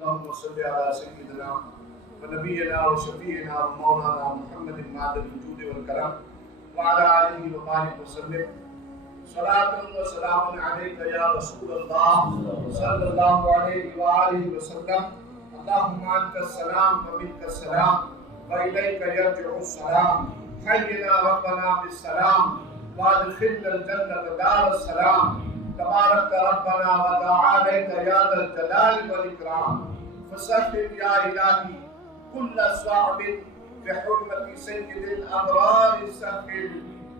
اللهم صل على سيدنا ونبينا وشفيعنا ومولانا محمد معدن الجود والكرم وعلى آله وبارك وسلم صلاة وسلام عليك يا رسول الله صلى الله عليه وآله وسلم. اللهم أنت السلام ومنك السلام وإليك يرجع السلام. حينا ربنا بالسلام وادخلنا الجنة دار السلام. تبارك ربنا وتعاليك يا ذا الجلال والإكرام. فسهل يا إلهي كل صعب بحرمة سيد الأبرار سهل.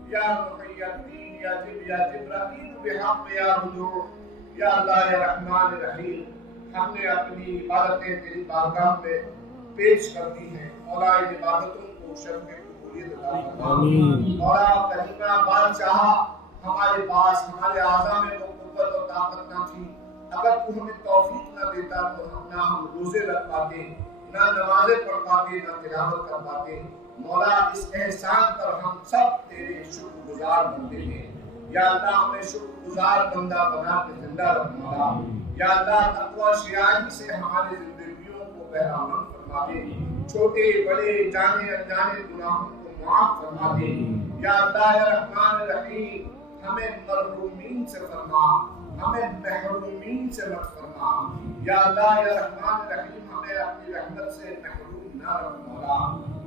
يا محي الدين يا جبرائيل بحق يا رجوع یا اللہ یا رحمان رحیم. ہم نے اپنی عبادتیں تیری بارگاہ میں پیش کر دی ہیں. مولا ان عبادتوں کو شرف قبولیت عطا فرما. مولا کریمہ بادشاہ ہمارے پاس ہمارے اعضاء میں وہ قوت اور طاقت نہ تھی. اگر تو ہمیں توفیق نہ دیتا تو نہ ہم روزے رکھ پاتے, نہ نمازیں پڑھ پاتے, نہ تلاوت کر پاتے. مولا اس احسان پر ہم سب تیرے شکر گزار بندے ہیں. یا اللہ ہمیں شکر گزار بندہ بنا کے زندہ رکھ مولا. یا اللہ تقوی شیعانی سے ہماری زندگیوں کو بہرامند فرما دے. چھوٹے بڑے جانے انجانے گناہوں کو معاف فرما دے. یا اللہ یا رحمان رحیم ہمیں مرحومین سے فرما, ہمیں محرومین سے مت فرما. یا اللہ یا رحمان رحیم ہمیں اپنی رحمت سے محروم نہ رکھ مولا.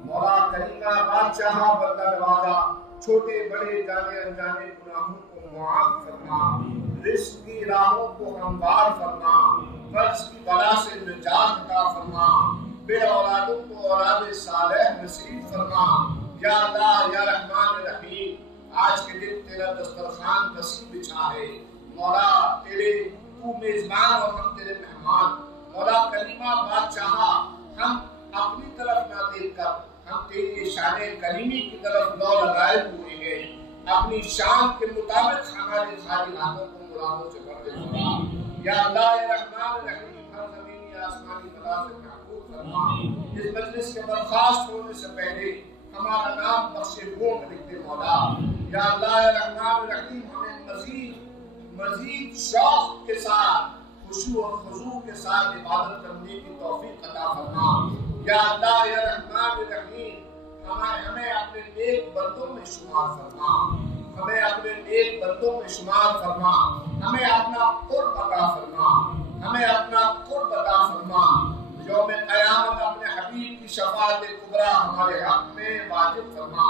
مولا کریمہ بادشاہ بندہ نوازا چھوٹے بڑے جانے انجانے گناہوں کو معاف فرما. رزق کی راہوں کو ہموار فرما. قرض کی بلا سے نجات عطا فرما. بے اولادوں کو اولاد صالح نصیب فرما. یا اللہ یا رحمان رحیم آج کے دن تیرا دسترخوان کسی بچھا ہے. مولا تیرے تو میزبان اور ہم تیرے مہمان. مولا کریمہ بادشاہ ہم اپنی طرف نہ دیکھ کر ہم تیری شان کریمی کی طرف لو لگائے ہوئے ہیں. اپنی شان کے مطابق ہماری ساری حاجتوں کو مرادوں سے بھر دے. یا اللہ یا رحمان رحیم ہر زمینی آسمانی بلا سے محفوظ فرما. اس مجلس کے برخاست ہونے سے پہلے ہمارا نام بخش گو میں لکھ دے مولا. یا اللہ یا رحمان رحیم ہمیں مزید شوق کے ساتھ خشوع اور خضوع کے ساتھ عبادت کرنے کی توفیق عطا فرما. یا اللہ یا رحمان رحیم ہمیں اپنے نیک بندوں میں شمار فرما. ہمیں اپنے نیک بندوں میں شمار فرما. ہمیں اپنا قرب عطا فرما. ہمیں اپنا قرب عطا فرما. یوم قیامت اپنے حبیب کی شفاعت کبریٰ ہمارے حق میں واجب فرما.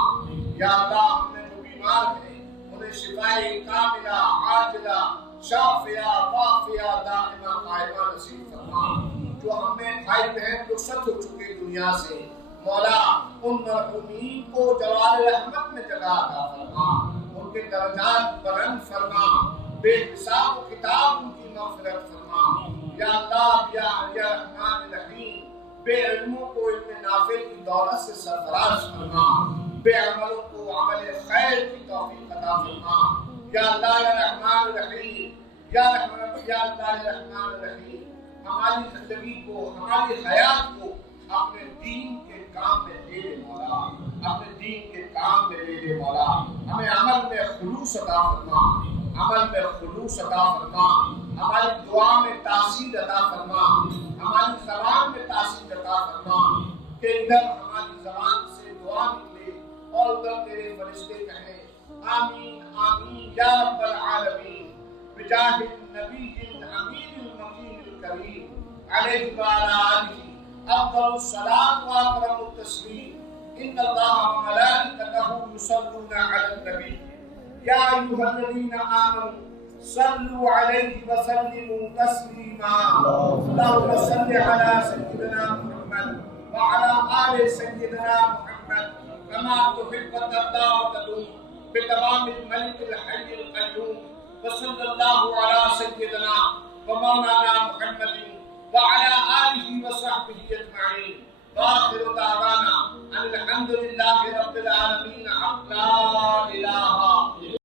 یا اللہ ہم میں جو بیمار ہیں انہیں شفائے کاملہ عاجلہ شافیہ وافیہ دائمہ قائمہ نصیب فرما. جو ہمیں بھائی بہن رخصت ہو چکے دنیا سے مولا ان مرحومین کو جوار رحمت میں جگہ عطا فرما. ان کے درجات بلند فرما. بے حساب و کتاب ان کی مغفرت فرما. یا اللہ یا رحمان رحیم بے علموں کو علم نافع کی دولت سے سرفراز فرما. بے عملوں کو عمل خیر کی توفیق عطا فرما. یا اللہ یا رحمان رحیم یا اللہ یا رحمان رحیم ہماری زندگی کو ہماری حیات کو اپنے دین کے کام میں لے لے مولا. اپنے دین کے کام میں لے لے مولا. ہمیں عمل میں خلوص عطا فرما. عمل میں خلوص عطا فرما. ہماری دعا میں تاثیر عطا فرما. ہماری زبان میں تاثیر عطا فرما کہ ادھر ہماری زبان سے دعا نکلے اور ادھر تیرے فرشتے کہیں آمین آمین یا رب العالمین بجاہ النبی الامین المکین الکریم علیہ وعلی آلہ افضل الصلاة واکرم التسلیم. ان اللہ وملائکتہ یصلون علی النبی یا ایھا الذین آمنوا صلوا علیہ وسلموا تسلیما. اللهم صل علی سیدنا محمد وعلى آل سيدنا محمد كما تحب وترضى وتدوم بتمام الملك الحي القيوم. وصلى الله على سيدنا ومولانا محمد وعلى آله وصحبه أجمعين. وآخر دعوانا أن الحمد لله رب العالمين. حق لا إله